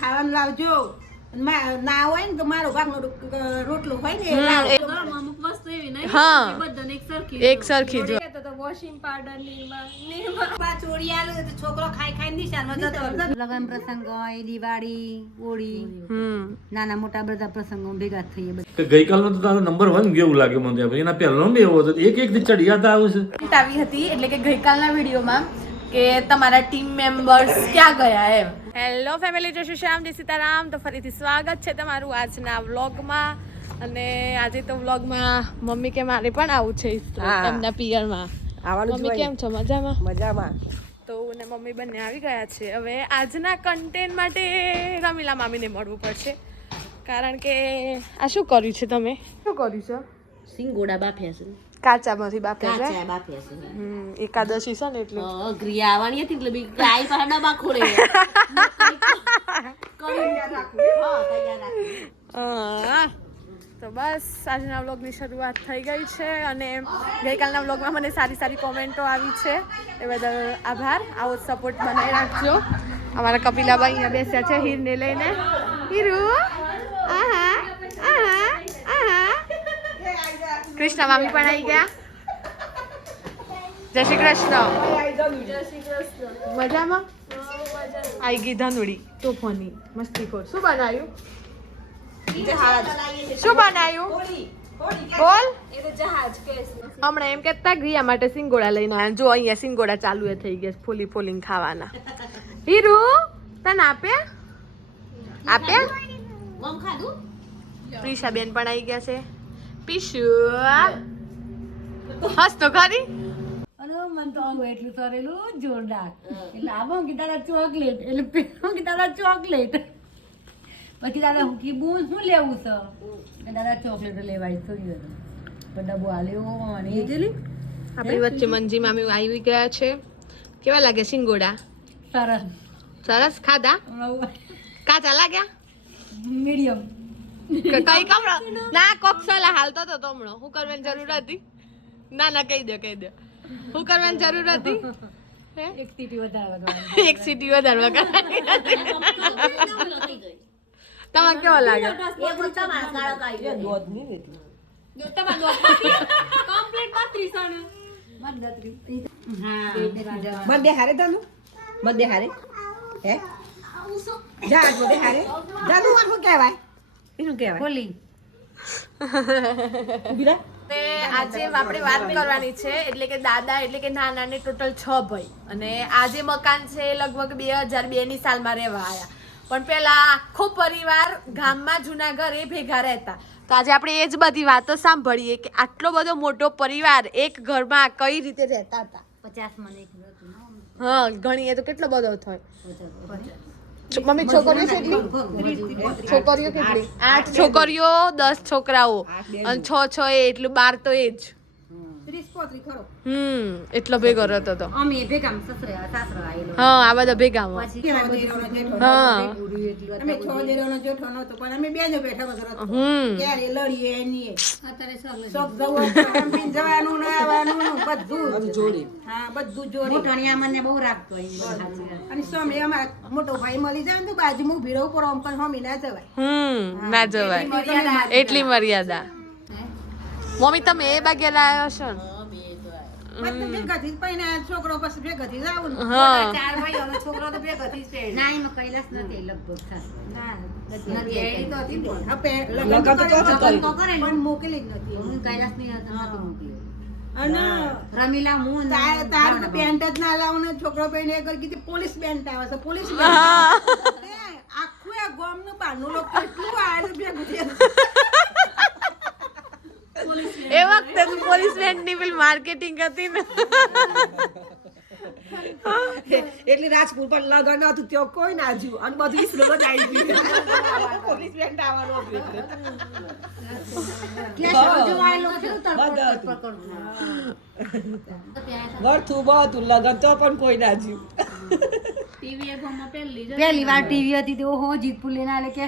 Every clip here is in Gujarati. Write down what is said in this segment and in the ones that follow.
ખાવાનું લાવજો ના હોય ને તો મારો ભાગનો રોટલો હોય ને અમુક વસ્તુ એવી નહીં હા. કે બધાને એક સરખી જો તો વોશિંગ પાવડર નિરમા ચોરી આલે તો છોકરો ખાઈ નિશાનમાં જતો લગન પ્રસંગ હોય દિવાળી હોળી નાના મોટા બધા પ્રસંગો ભેગા થઈએ કે ગઈકાલનો તો તારો નંબર 1 જેવું લાગે મને ત્યાં. એના પહેલો બી એવો હતો એક થી ચડિયાતા આવ્યું છે. આવી હતી એટલે કે ગઈકાલના વિડીયોમાં કે તમારા ટીમ મેમ્બર્સ ક્યાં ગયા એમ. હેલો ફેમિલી, જય શ્રી શ્યામ, જય સીતારામ. તો ફરીથી સ્વાગત છે તમારું આજના વ્લોગમાં. અને આજે તો વ્લોગમાં મમ્મી કે મારે પણ આવું છે એમના પિયરમાં. મમ્મી કેમ છો? મજામાં? મજામાં. તો ને મમ્મી બંને આવી ગયા છે. હવે આજના કન્ટેન્ટ માટે રમીલા મામીને મળવું પડશે, કારણ કે આ શું કર્યું છે તમે? શું કર્યું છે? સિંગોડા બાફ્યા છે, કાચામાંથી બાફ્યા છે. કાચા બાફ્યા છે. એકાદશી છે ને એટલે અઘરી આવવાની હતી એટલે બી ગાય પાસે ડબ્બા ખોડે તો બસ આજના વ્લોગની શરૂઆત થઈ ગઈ છે. અને ગઈકાલના વ્લોગમાં મને સારી સારી કોમેન્ટો આવી છે, એ બદલ આભાર. આવો સપોર્ટ બનાવી રાખજો. અમારા કપિલાભાઈ અહીંયા બેસ્યા છે હીરને લઈને. હીરુ, આહા આહા આહા. કૃષ્ણ મામી પણ આવી ગયા. જય શ્રી કૃષ્ણ. મજામાં? આવી ગઈ ધનુડી તોફાની મસ્તીખોર. શું બનાવ્યું? શું બનાવ્યું? બોલ. હમણાં એમ કહેતા ગયા માટે સિંગોડા લઈને આવ્યા. જો અહીંયા સિંગોડા ચાલુ થઈ ગયા, ફોલી ફોલીને ખાવાના. હીરુ, તને આપ્યા? પ્રિશાબેન પણ આવી ગયા છે. પીશુ હસ તો ખરી. મન તો આવું એટલું તરેલું જોરદાર. એટલે આવો કે તારા ચોકલેટ, એટલે પેલો કે તારા ચોકલેટ. પછી દાદા હું કીધું શું લેવું છે? દાદા ચોકલેટ લેવાય થોડી ડબ્બો આલ્યો અને આપણી વચ્ચે મંજી મામી આવી ગયા છે. કેવા લાગે સિંગોડા? સરસ સરસ. ખાધા? કાચા લાગ્યા? મીડિયમ. કઈ કમળો ના કોક્સલા હાલતો તો તમણો. હું કરવાની જરૂર હતી? ના કહી દે હું કરવાની જરૂર હતી? એક સીટી વધારવા એક સીટી વધારવા કરવાની હતી. તમને કેવો લાગે? બર્થડે હારે તનું બર્થડે હારે હે જા બર્થડે હારે જાનું આનું કહેવાય એનું કહેવાય ખોલી. તે આજે આપણે વાત કરવાની છે એટલે કે દાદા એટલે કે નાના ને ટોટલ 6 ભાઈ. અને આ જે મકાન છે લગભગ 2002 ની સાલમાં રહેવા આવ્યા. પણ પેલા આખો પરિવાર ગામમાં જૂના ઘરે ભેગા રહેતા. તો આજે આપણે એ જ બધી વાતો સાંભળીએ કે આટલો બધો મોટો પરિવાર એક ઘરમાં કઈ રીતે રહેતા હતા. 50 મને એક હતું. હા, ઘણી એ તો કેટલો બધો થાય. મમ્મી છોકરીઓ કેટલી? છોકરીઓ કેટલી? 8 છોકરીઓ 10 છોકરાઓ અને 6 એ એટલું 12 તો એ જ. 30-35 ખરો. એટલો ભેગો રહેતો હતો. અમે ભેગા સસરે સાસરા આયેલો. હા, આ બધા ભેગામાં. પછી કેવા દેરોનો જેઠો હા. અમે 6 દેરોનો જેઠો નતો પણ અમે બેનો બેઠા વગર હતો. ક્યારે લડીએ એની અત્યારે સર સબ જવું એમ જવાનું ને આવવાનું ને બધું જોડી. હા, બધું જોડી. મોટણિયા મને બહુ રાખતો અને સોમે અમારા મોટો ભાઈ મળી જાય ને તો બાજુમાં ઊભી રહું પણ આમ પણ હોમી ના જવાય. ના જવાય એટલી મર્યાદા. મમ્મી તમે એ બાગે લાવ્યો છો ને? બધું ભેગાથી જ પહેર્યા, છોકરો પછી ભેગાથી જ આવું ને. હા. 4 ભાઈઓનો છોકરો તો ભેગાથી જ પહેર્યો. ના એમાં કૈલાસ નથી લગભગ ખાસ. ના, નથી એની તો હતી પણ. હા, લગ્ન લગ્ન તો કરે પણ મોકલી જ નથી. હું કૈલાસ ની નહોતી મોકલ્યો. અને રમીલા હું તાર તો પેન્ટ જ ના લાવું ને છોકરો પહેરીને એ કરી કીધી પોલીસ બેન્ટ આવે છે પોલીસ બેન્ટ આખું આ ગામનું બહારનું લોકો કેટલું આવે છે ભેગું થયું. એ વખતે તો પોલીસ બેન્ડની પેલી માર્કેટિંગ હતી ને. એટલે રાજપુર પર લગન હતું ત્યાં કોઈ ના જ્યું અને બધું ઈસરો જ આવી ગયું પોલીસ બેન્ટ આવવાનું હતું એટલે વર્થું બધું લગન તો પણ કોઈ ના જ્યું. પહેલી વાર ટીવી હતી તો હો જીતપુર લઈને આલે કે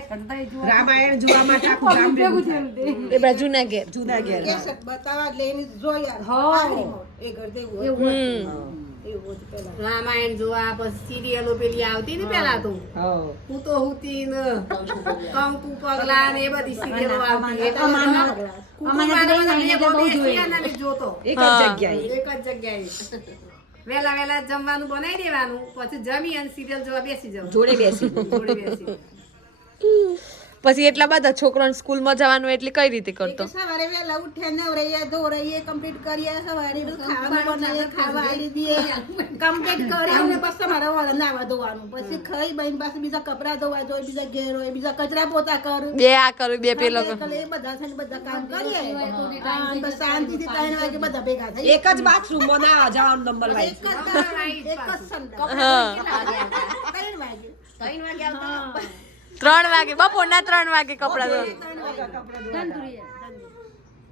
રામાયણ જોવા માટે આખું ગામ ભેગું થયું. એ બાજુ જૂના ઘેર. કેસેટ બતાવવા એટલે એની જોયા એ ઘર દેવું એવું હતું પહેલા. રામાયણ જોવા પછી સિરિયલો પેલી આવતી ને પેલા તો હું તો હુતી ને કંકુ પગલા ને એ બધી સિરિયલો આવતી એટલે જોતો એક જ જગ્યાએ વેલા વેલા જમવાનું બનાવી દેવાનું પછી જમી અને સિરિયલ જોવા બેસી જવું જોડે બેસી પછી એટલા બધા છોકરાને સ્કૂલમાં જવાનું એટલે કઈ રીતે કરતો સવારે વહેલા ઉઠ્યા નવરૈયા ધોરૈયા કમ્પ્લીટ કર્યા સવારે બધું ખાવાનું બનાવીએ ખાવા આલી દઈએ કમ્પ્લીટ કરીને પછી તમારે વર નાવા ધોવાનું પછી ખાઈ બહીને પાછું બીજા કપડા ધોવા જોઈએ બીજા ઘેર હોય બીજા કચરા પોતા કરું બે આ કરું બે પેલો એ બધા છે ને બધા કામ કરીએ અને પછી શાંતિથી 3 વાગે બધા ભેગા થઈ એક જ બાથરૂમમાં ના જવાનો નંબર એક જ સંડા 3 વાગે આવતા 3 વાગે બપોરના 3 વાગે કપડા ધો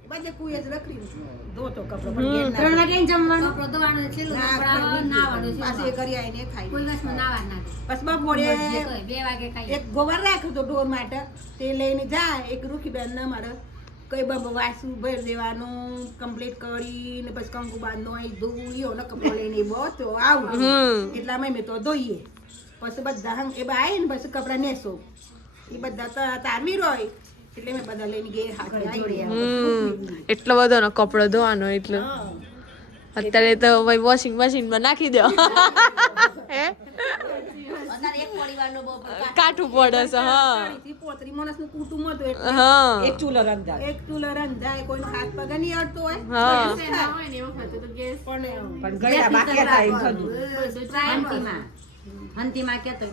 બધે કુએ જ રખડી ધોતો કપડો પણ ઘેર ના 3 વાગે જમવાનું કપડો ધોવાનું છે નાવાનું પાછી એ કરી આવીને ખાઈ કોઈ વસ્તુ નાવા ના દે પછી બપોરે 2 વાગે ખાઈ એક ગોબર રાખ્યો તો ઢોર માટે તે લઈને જાય એક રૂખી બેન ના મારે કઈ બાબા વાસુ ભરી દેવાનું કમ્પ્લીટ કરી ને પછી કંકુ બાંધનો અહીં ધોવું ને કપડો લઈને બહુ તો આવું એટલામાં મેં તો ધોઈએ પછી બધા હંગ એ બા ને પછી કપડા નેસો એ બધા તારવી રોય એટલે મેં બધા લઈને ઘેર એટલો બધો નો કપડો ધોવાનો એટલે અત્યારે તો ભાઈ વોશિંગ મશીન માં નાખી દો હે કાઠું પડે છે હા પોતરી માણસ નું કુટુંબ હતું એટલે હા એક ચૂલો રંધાય એક ચૂલો રંધાય કોઈનો હાથ પગ નહીં અડતો હોય હા પણ ગયા બાકી હતા એમ થતું અંતિમાં કેતો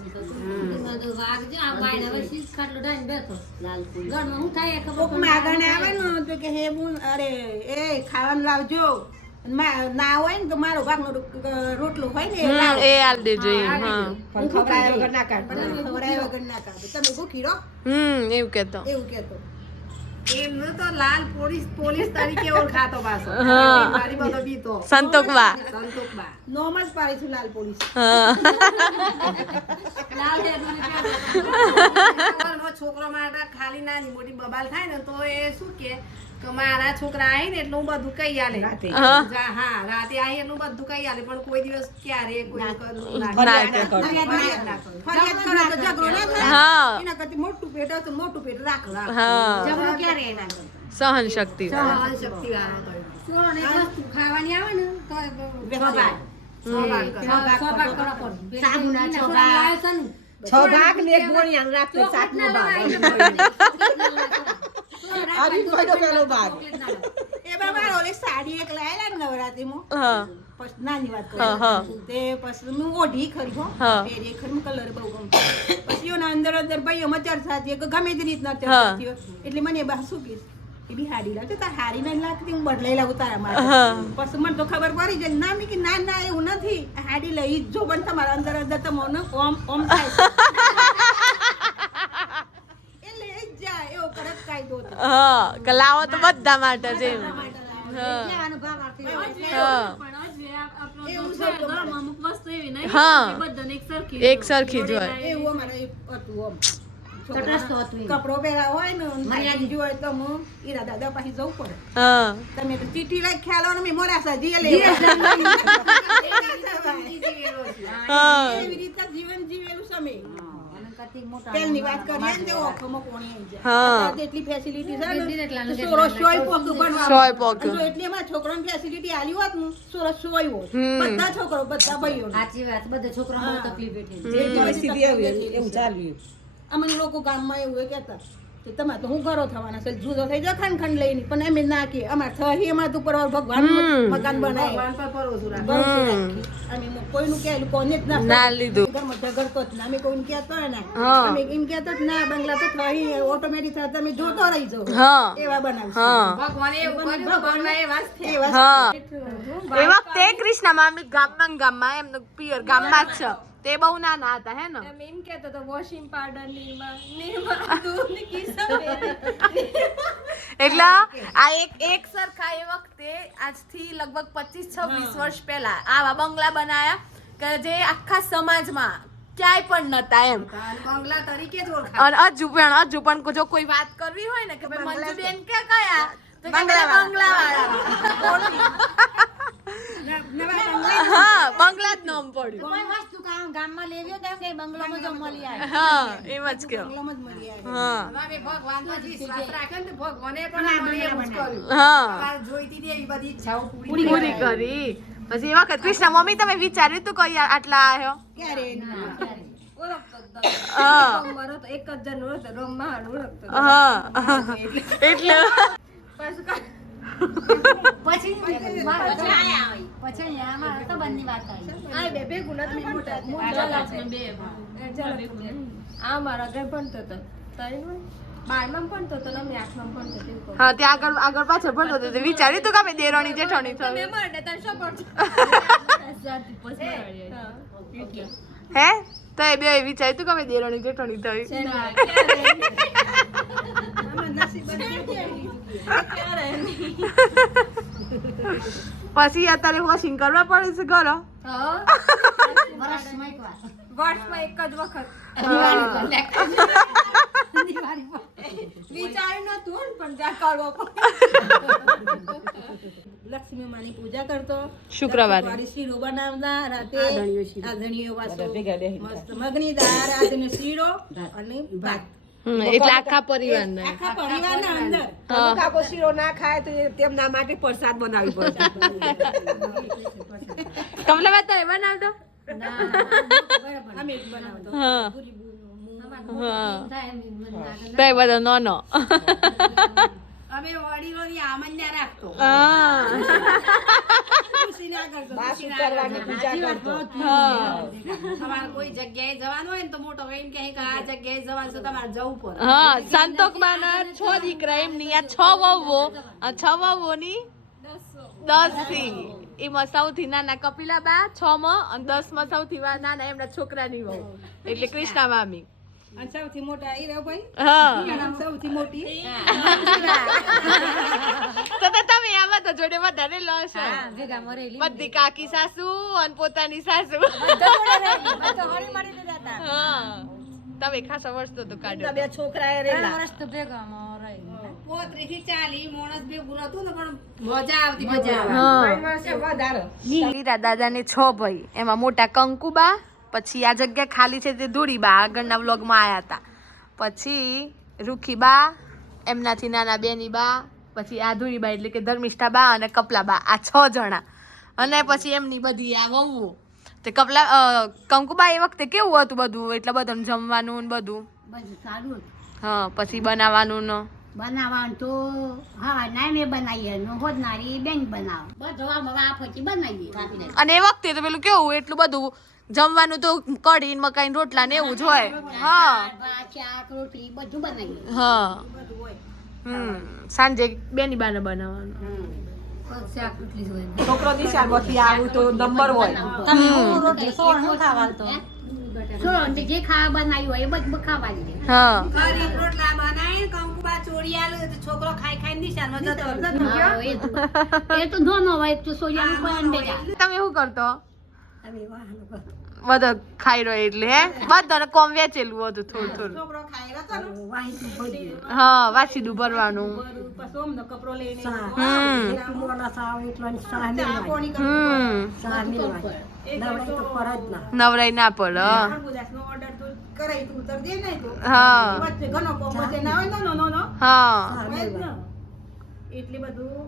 વાગજો આ બાયને હવે શીશ ખાટલો ડાઈને બેઠો લાલપુર ગણમાં હું થાય ખબર કોક માગણે આવે ને તો કે હે બુન અરે એ ખાવાનું લાવજો ના હોય ને તો મારો ભાગનો રોટલો હોય ને એ આલ દેજો હા પણ ખવડાય વગર ના કાઢ ખવડાય વગર ના કાઢો તમે ભૂખી રહો એવું કેતો એમનો તો લાલ પોલીસ તરીકે ઓળખાતો પાછો મારી બધો બીતો સંતોકવા નોમ જ પાડી છું લાલ પોલીસ છોકરો માટે ખાલી નાની મોટી બબાલ થાય ને તો એ શું કે મારા છોકરા આવી ને એટલે હું બધું કઈ આલે રાતે આવી એટલું બધું કઈ આલે પણ કોઈ દિવસ ક્યારે કોઈ ફરિયાદ કરો તો ઝઘડો ના થાય એના કરતી મોટું પેટ હોય તો મોટું પેટ રાખવા ઝઘડો ક્યારે એના કરતા સહન શક્તિ સોનો એક વસ્તુ ખાવાની આવે ને છ ભાગ ને એક ગોળિયાનું રાખતો સાતમો ભાગ આવી કોઈનો પેલો ભાગ એ બાબા ઓલે સાડી એક લાયેલા ને નવરાત્રીમાં પછી નાની વાત કરું તે પછી હું ઓઢી ખરી હો પહેરી ખરી કલર બહુ ગમતો પછી એના અંદર ભાઈ અમે ચર્ચા છે કે ગમે તે રીતના ચર્ચા થયો એટલે મને બા શું કીધું એ બી હાડી લાગતો તાર હારી ના લાગતી હું બદલાઈ લાગુ તારા માટે પછી મને તો ખબર પડી જાય ના મી કે ના એવું નથી હાડી લઈ જ જો પણ તમારા અંદર તમને ઓમ થાય એટલે જ જાય એવો કડક કાયદો હતો કે લાવો તો બધા માટે છે એક સરખી જ હોય એવું અમારે હતું કપડો પહેરા હોય ને મર્યાદિત હોય તો હું ઈરા દાદા પાસે જવું પડે તમે તો ચીઠી લઈ ખ્યાલો ને મેં મોરાસા જીએ એવી રીતે જીવન જીવેલું સમય પેલની વાત કરીએ ને તેવો ઓખોમાં કોણી આવી જાય એટલી ફેસિલિટી છે ને સોરો સોય પોકું બનવા એટલે એમાં છોકરાને ફેસિલિટી આલી હોત ને સોરો સોય હોત બધા છોકરો બધા ભાઈઓ સાચી વાત બધા છોકરાઓ બહુ તકલીફ બેઠી જે પરિસ્થિતિ આવી એવું ચાલ્યું અમને લોકો ગામમાં એવું કહેતા કે તમે તો હું ઘરો થવાના છે જુદો થઈ જાવ ખંડ લઈને પણ એમ ના કે અમારે થઈ એમાં ઉપર ભગવાન મકાન બનાવે અમે કોઈનું કહેલું કોને જ ના લીધું ઘરમાં ઝઘડતો જ ના અમે કોઈને કહેતો ના અમે એમ કહેતો જ ના બંગલા તો થઈ ઓટોમેટિક થતા તમે જોતો રહી જાવ એવા બનાવશું એ વખતે કૃષ્ણ મામી ગામમાં એમનું પિયર ગામમાં જ છે તે બહુ નાના હતા હે ને એમ કહેતો તો વોશિંગ પાવડર નિરમા દૂધ ની કિસ્સા એટલે આ એક સરખા એ વખતે આજથી લગભગ 25-26 વર્ષ પહેલા આવા બંગલા બનાયા કે જે આખા સમાજમાં ક્યાંય પણ નતા એમ બંગલા તરીકે જ ઓળખાય અને હજુ પણ જો કોઈ વાત કરવી હોય ને કે ભાઈ મંજુબેન કે કયા તો બંગલા વાળા હા બંગલા જ નામ પડ્યું કોઈ વસ્તુ ગામમાં લેવી હોય તો કે બંગલોમાં જો મળી આવે હા એમ જ કયો બંગલામાં જ મળી આવે. હા ભગવાન તો વિશ્વાસ રાખે ને તો ભગવાને પણ આપણે એવું જ કર્યું. હા તમારે જોઈતી હતી એવી બધી ઈચ્છાઓ પૂરી પૂરી કરી પછી એ વખત કૃષ્ણ મમ્મી તમે વિચાર્યું તું કઈ આટલા આવ્યો ક્યારે હા મારો તો એક જ જણ હતો રમવા ઓળખતો હા એટલે પછી આમાં તો બંની વાત આવી બે ભેગું નથી મોટા આ મારા ઘર ભણતો હતો ત્રણ 12માં ભણતો હતો ને અમે 8માં ભણતો હતો. હા ત્યાં આગળ પાછળ ભણતો હતો તો વિચાર્યું તું કે અમે દેરાણી જેઠાણી તમે થયું મળે તને સપોર્ટ હે તો એ બે વિચાર્યું તું કે અમે દેરાણી જેઠાણી થયું પછી અત્યારે વોશિંગ કરવા પડે છે ઘર વર્ષમાં એકવાર વર્ષમાં એક જ વખત વિચાર્યું નતું ને પણ જા કરવો પડે. લક્ષ્મી માની પૂજા કરતો શુક્રવારે. વારી શીરો બનાવતા રાતે આધણીઓ વાસો મસ્ત મગની દાળ આધણી શીરો અને ભાત એટલે આખા પરિવારને આખા પરિવારના અંદર કાકો શીરો ના ખાય તો તેમના માટે પ્રસાદ બનાવવી પડે. કમલા તમે બનાવતો અમે જ બનાવતો હા તો એ બધો નો અમે વડીલોની આમન્યા રાખતો. હા ખુશી ના કરતો બા શુક્રવારની પૂજા કરતો. હા તમારે કોઈ જગ્યાએ જવાનું હોય ને તો મોટો એમ કહે કે આ જગ્યાએ જવાનું છે તમારે જવું પડે. હા સંતોકબાના 6 દીકરા એમની આ 6 વહુઓ આ 6 વહુઓની 10 થી એમાં સૌથી નાના કપિલાબા 6 માં અને 10 માં સૌથી નાના એમના છોકરાની વહુ એટલે કૃષ્ણા મામી અને સૌથી મોટા હીરાભાઈ હા સૌથી મોટી તો તમે આમાં તો જોડે વધારે લો છો ભેગા મરેલી બધી કાકી સાસુ અને પોતાની સાસુ હા તમે ખાસા વર્ષ તો કાઢ્યો બે છોકરાએ રેલા. વર્ષ તો ભેગા મરેલી 35 થી 40 માણસ ભેગું નતું ને પણ મજા આવતી. હા. 3 વર્ષે વધારે. મીરા દાદાને 6 ભાઈ એમાં મોટા કંકુબા પછી આ જગ્યા ખાલી છે તે ધૂળીબા આગળના વ્લોગમાં આવ્યા હતા પછી રૂખીબા એમનાથી નાના બેનીબા પછી આ ધૂળીબા એટલે કે ધર્મિષ્ઠાબા અને કપલાબા આ 6 જણા અને પછી એમની બધી આ વહુઓ તે કંકુબા એ વખતે કેવું હતું બધું એટલે બધું જમવાનું ને બધું બધું સારું હતું. હા પછી બનાવવાનું ને બનાવવાનું તો હા ના મેં બનાવીએ હોદનારી બેન બનાવ બધું આમાં વાફોથી બનાવીએ અને એ વખતે તો પેલું કેવું એટલું બધું જમવાનું તો કઢી ને મકાઈ ને રોટલા ને એવું જ હોય હા ભાત શાક રોટલી બધું બનાવીએ હા સાંજે બેની બાને બનાવવાનું શાક રોટલી હોય છોકરો નિશાળમાંથી આવું તો નંબર હોય. જે ખાવા બનાવ્યું હોય એ બધું ખાવાની હા ઘરે રોટલા બનાવીને કંકુબા ચોળી આલે તો છોકરો ખાઈ ખાઈને નિશાળમાં જતો રહે. એ તો ધોનો હોય તો સોયાનું પણ બેજા તમે શું કરતો બધા ખાઈ રહ્યો એટલે હે બધાને કોમ વેચેલું હતું થોડું થોડું છોકરો ખાઈ રહ્યો હતો ને હા વાસીદું ભરવાનું પછી ઓમનો કપડો લઈને હમ નવરાઈ ના પડે ખરબૂજાનો ઓર્ડર તો કરાય તું ઉતર દે નહીં તો હા વચ્ચે ઘણો કોમ વચ્ચે ના હોય નો હા હોય જ ને. એટલે બધું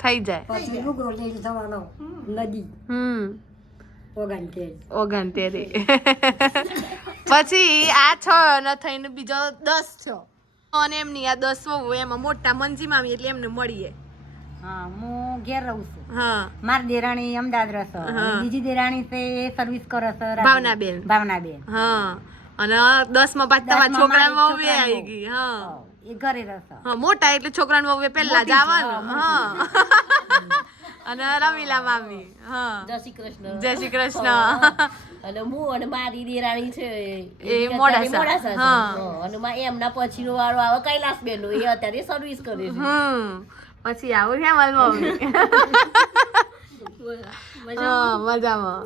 થઈ જાય ઓગણતેરી પછી આ 6 ન થઈને બીજો 10 છો અને એમની આ 10 વહુ એમાં મોટા મંજી મામી એટલે એમને મળીએ હા હું ઘેર રહું છું હા મારી દેરાણી અમદાવાદ રહે છે હા. બીજી દેરાણી છે એ સર્વિસ કરે છે ભાવનાબેન. ભાવનાબેન હા અને 10 માં પાછ તમારા 10 માં છોકરાની મારી વહુ આવી છોકરાની ગઈ હા એ ઘરે રહે છે હા મોટા એટલે છોકરાની વહુ પહેલા જ આવવાનું હા અને રમીલા મામી હા જય શ્રી કૃષ્ણ. જય શ્રી કૃષ્ણ અને હું અને મારી દેરાણી છે એ મોડાસા. હા. અને એમના પછીનો વાળો આવે કૈલાસબેન નો એ અત્યારે સર્વિસ કરે છે. પછી આવું હેમલ મમ્મી હા મજામાં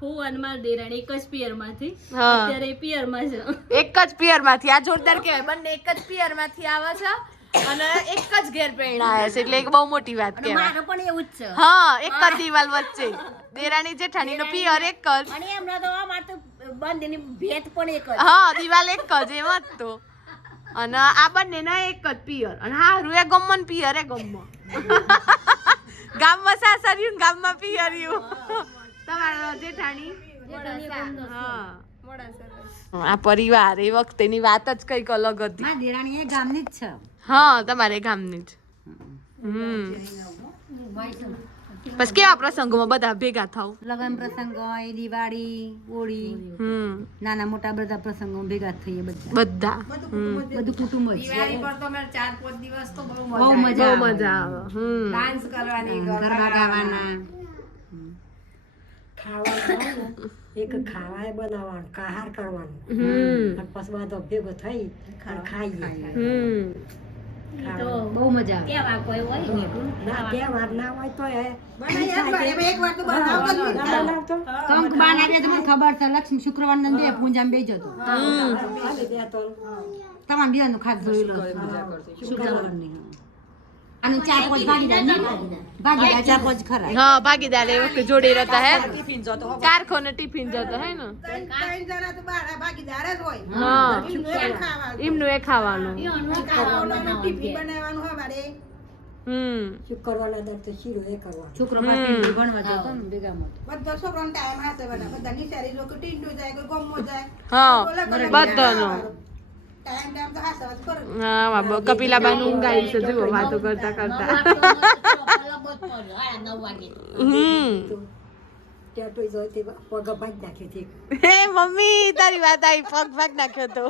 હું અને મારા દેરાણી એક જ પિયરમાંથી હા. અત્યારે પિયરમાં છે એક જ પિયર માંથી આ જોરદાર કહેવાય બંને એક જ પિયર માંથી આવે છે અને એક જ ઘેર પરણાયા છે એટલે એક બહુ મોટી વાત કહેવાય. મારે પણ એવું જ છે. હા, એક જ દિવાલ વચ્ચે દેરાણી જેઠાણીનો પિયર એક જ. અને હમણાં તો અમારે તો બંનેની ભેટ પણ એક જ. હા, દિવાલ એક જ એમ જ તો. અને આ બંનેના એક જ પિયર અને હારું એ ગમન પિયર એ ગમમાં. ગામમાં સાસરિયું ને ગામમાં પિયરિયું. તમારા જેઠાણી હા. આ પરિવાર એ વખતેની વાત જ કંઈક અલગ હતી. મારી દેરાણી એ ગામની જ છે. હા, તમારે ગામની જ. બસ કેવા પ્રસંગોમાં બધા ભેગા થાવ? લગ્ન પ્રસંગ હોય, દિવાળી, હોળી, નાના મોટા બધા પ્રસંગો ભેગા થઈએ બધા. બધું કુટુંબ જ. દિવાળી પર તો અમારે 4-5 દિવસ તો બહુ બહુ મજા બહુ મજા આવે. ડાન્સ કરવાની ગરબા ગાવાના. એક ખાવાય બનાવવાનું કાહાર કરવાનું અને પછી બધો ભેગો થઈ અને ખાઈએ બહુ મજા આવે. ના તહેવાર ના હોય તો એક વાર તો બનાવતો જ નહીં. કંક બાન આવે તમને ખબર છે લક્ષ્મી શુક્રવાર ને બે પૂજામાં બે જતો તમામ બીજાનું ખાસ જોઈ લો શુક્રવારની. અને 4-5 ભાગીદાર 4-5 ખરા. હા, ભાગીદાર એ વખતે જોડે રહેતા હે. કારખો ને ટિફિન જતો હે ને. ત્રણ જણા તો બાર ભાગીદાર જ હોય. હા, એમનું એમ ખાવાનું. એમનું એ ખાવાનું. કાકોનું ટિફિન બનાવવાનું અમારે. શુક્રવારના દર તો શીરો એ કરવાનો. છોકરો પાસે ભણવા જતો ને ભેગામાં. બધા છોકરાનો ટાઈમ હશે બધા નિશાળી લોકો ટીંડું જાય કોઈ ગમો જાય. હા, ટાઈમ બધાનો. તો હાશે જ કરો. હા, કપિલાબાનું ઊંઘાઈ છે જુઓ વાતો કરતા કરતા. ત્યાં તો જોઈ તે પગ ભાઈ નાખે છે. હે મમ્મી તારી વાત આવી પગ ભાગ નાખ્યો તો.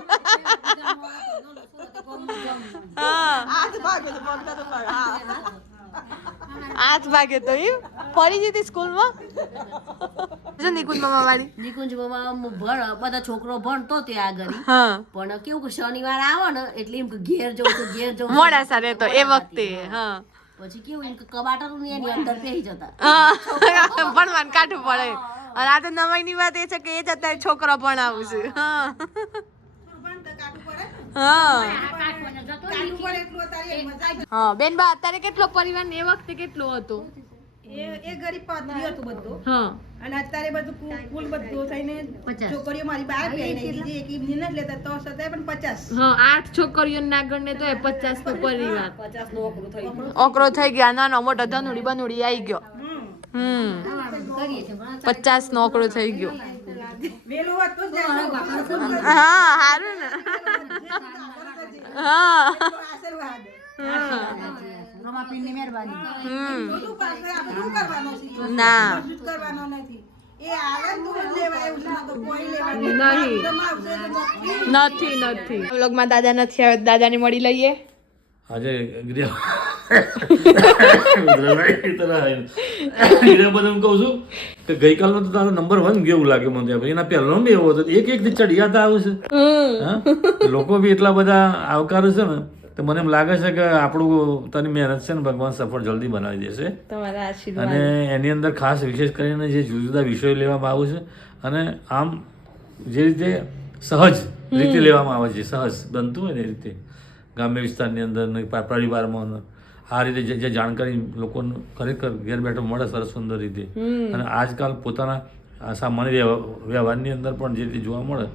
હા, હાથ ભાગે તો એમ પડી જતી સ્કૂલમાં. જો નિકુંજ મામા મારી નિકુંજમાં બધા છોકરો ભણતો ત્યાં આગળ. હા, પણ કેવું કે શનિવાર આવે ને એટલે એમ કે ઘેર જવું તો ઘેર જવું. મોડાસા રહેતો એ વખતે. હા, પછી કેવું એમ કે કબાટરું ને એની અંદર પહેરી જતા. ભણવાનું કાઢવું પડે. અને આ તો નવાઈની વાત એ છે કે એ જ અત્યારે છોકરો ભણાવું છે. હા, હા બેન બા અત્યારે કેટલો પરિવાર ને એ વખતે કેટલો હતો? એ ગરીબ પાદરી હતું બધું. હા, અને અત્યારે બધું કુલ બધું થઈને છોકરીઓ મારી બહાર પહેરી એક ઇવનિંગ જ લેતા તો છતાંય પણ 50. હા, 8 છોકરીઓ નાગર ને તો એ 50 નો પરિવાર. 50 નો ઓકરો થઈ ગયા. નાનો મોટો ધનુડી બનુડી આવી ગયો. 50 નો ઓકરો થઈ ગયો. વેલું હોત તો જાય. હા, હારું ને. હા, આશીર્વાદ. રમાપીરની મહેરબાની. બધું પાછળ આપણે શું કરવાનું છે? ના કશું જ કરવાનું નથી. એ આવે તો જ લેવાય એવું છે, નકર કોઈ લેવાનું નહીં. તમે આવશે તો નથી. નથી. વ્લોગમાં દાદા નથી આવે, દાદાને મળી લઈએ. આજે ગિરિયા કહું છું કે ગઈકાલનો તો તારો નંબર 1 કેવું લાગે મને ત્યાં. એના પહેલો બી એવો હતો એક ચડિયાતા આવે છે. હા, લોકો બી એટલા બધા આવકારે છે ને તો મને એમ લાગે છે કે આપણું તારી મહેનત છે ને ભગવાન સફળ જલ્દી બનાવી દેશે. તમારા આશીર્વાદ. અને એની અંદર ખાસ વિશેષ કરીને જે જુદા જુદા વિષયો લેવામાં આવે છે અને આમ જે રીતે સહજ રીતે લેવામાં આવે છે, સહજ બનતું હોય ને એ રીતે ગ્રામ્ય વિસ્તારની અંદર ને પરિવારમાં આ રીતે જે જાણકારી લોકોને ખરેખર ઘેર બેઠો મળે સરસ સુંદર રીતે. અને આજકાલ પોતાના સામાન્ય વ્યવહારની અંદર પણ જે રીતે જોવા મળે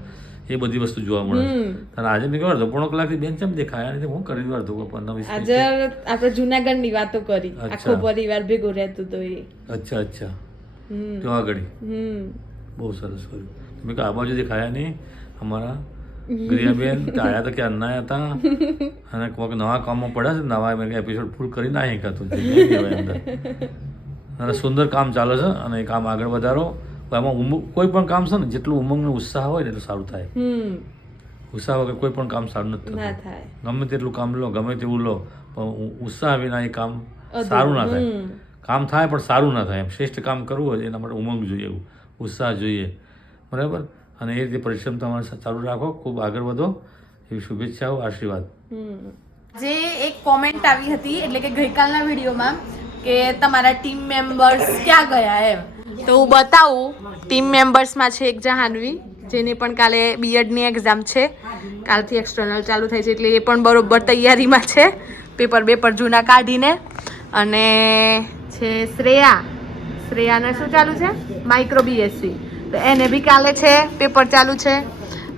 એ બધી વસ્તુ જોવા મળે. અને આજે મેં કહ્યું પોણો કલાકથી બેન કેમ દેખાયા નથી? હું કરી વાર ધોકો આજે આપણે જુનાગઢની વાતો કરી. આખો પરિવાર ભેગો રહેતો તો એ. અચ્છા તો આગળ બહુ સરસ કર્યું. મેં કહ્યું આ બાજુ દેખાયા નહીં અમારા ગિરિયાબેન આયા તો ક્યાં ના હતા અને કોઈક નવા કામમાં પડ્યા છે. નવા મેં એપિસોડ ફૂલ કરી ના કાતું અંદર અને સુંદર કામ ચાલે છે અને એ કામ આગળ વધારો. એમાં કોઈ પણ કામ છે ને જેટલું ઉમંગ ને ઉત્સાહ હોય ને એટલું સારું થાય. ઉત્સાહ વગર કોઈ પણ કામ સારું નથી થતું. ગમે તેટલું કામ લો ગમે તેવું લો પણ ઉત્સાહ વિના એ કામ સારું ના થાય. કામ થાય પણ સારું ના થાય. એમ શ્રેષ્ઠ કામ કરવું હોય એના માટે ઉમંગ જોઈએ, એવું ઉત્સાહ જોઈએ. બરાબર. અને એ રીતે પરિશ્રમ તમારે ચાલુ રાખો, ખૂબ આગળ વધો એવી શુભેચ્છાઓ, આશીર્વાદ. જે એક કોમેન્ટ આવી હતી એટલે કે ગઈકાલના વિડીયોમાં કે તમારા ટીમ મેમ્બર્સ ક્યાં ગયા એમ, તો હું બતાવું. ટીમ મેમ્બર્સમાં છે એક જહાનવી, જેની પણ કાલે બીએડની એક્ઝામ છે. કાલથી એક્સટર્નલ ચાલુ થાય છે એટલે એ પણ બરોબર તૈયારીમાં છે. પેપર જૂના કાઢીને. અને છે શ્રેયાને શું ચાલુ છે? Micro BSc. તો એને બી કાલે છે પેપર ચાલુ છે.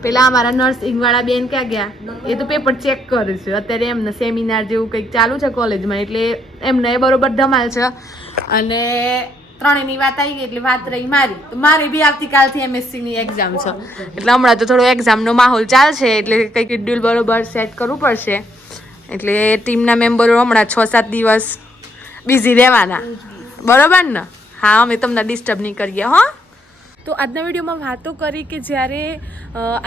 પેલા અમારા નર્સિંગવાળા બેન ક્યાં ગયા? એ તો પેપર ચેક કરે છે અત્યારે. એમને સેમિનાર જેવું કંઈક ચાલુ છે કોલેજમાં, એટલે એમને બરોબર ધમાલ છે. અને ત્રણેયની વાત આવી ગઈ એટલે વાત રહી મારી. તો મારી બી આવતીકાલથી MSc ની એક્ઝામ છે, એટલે હમણાં તો થોડો એક્ઝામનો માહોલ ચાલશે, એટલે કંઈક શેડ્યુલ બરોબર સેટ કરવું પડશે. એટલે ટીમના મેમ્બરો હમણાં 6-7 દિવસ બિઝી રહેવાના, બરોબર ને? હા, અમે તમને ડિસ્ટર્બ નહીં કરીએ હો. તો આજના વિડીયોમાં વાતો કરી કે જ્યારે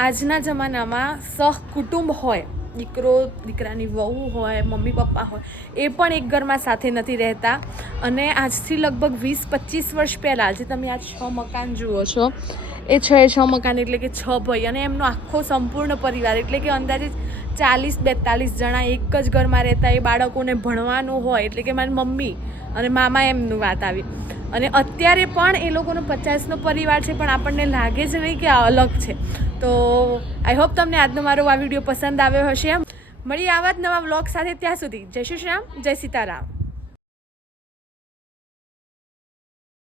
આજના જમાનામાં સહકુટુંબ હોય, દીકરાની વહુ હોય, મમ્મી પપ્પા હોય, એ પણ એક ઘરમાં સાથે નથી રહેતા. અને આજથી લગભગ 20-25 વર્ષ પહેલાં જે તમે આ 6 મકાન જુઓ છો, એ 6 મકાન એટલે કે 6 ભાઈ અને એમનો આખો સંપૂર્ણ પરિવાર, એટલે કે અંદાજે 40-42 જણા એક જ ઘરમાં રહેતા. એ બાળકોને ભણવાનું હોય, એટલે કે મારી મમ્મી અને મામા એમનું વાત આવી. અને અત્યારે પણ એ લોકોનો 50નો પરિવાર છે, પણ આપણને લાગે જ નહીં કે આ અલગ છે. તો આઈ હોપ તમને આજનો મારો આ વિડીયો પસંદ આવ્યો હશે. મળીએ આવા જ નવા વ્લોગ સાથે. ત્યાં સુધી જય શ્રી રામ, જય સીતારામ.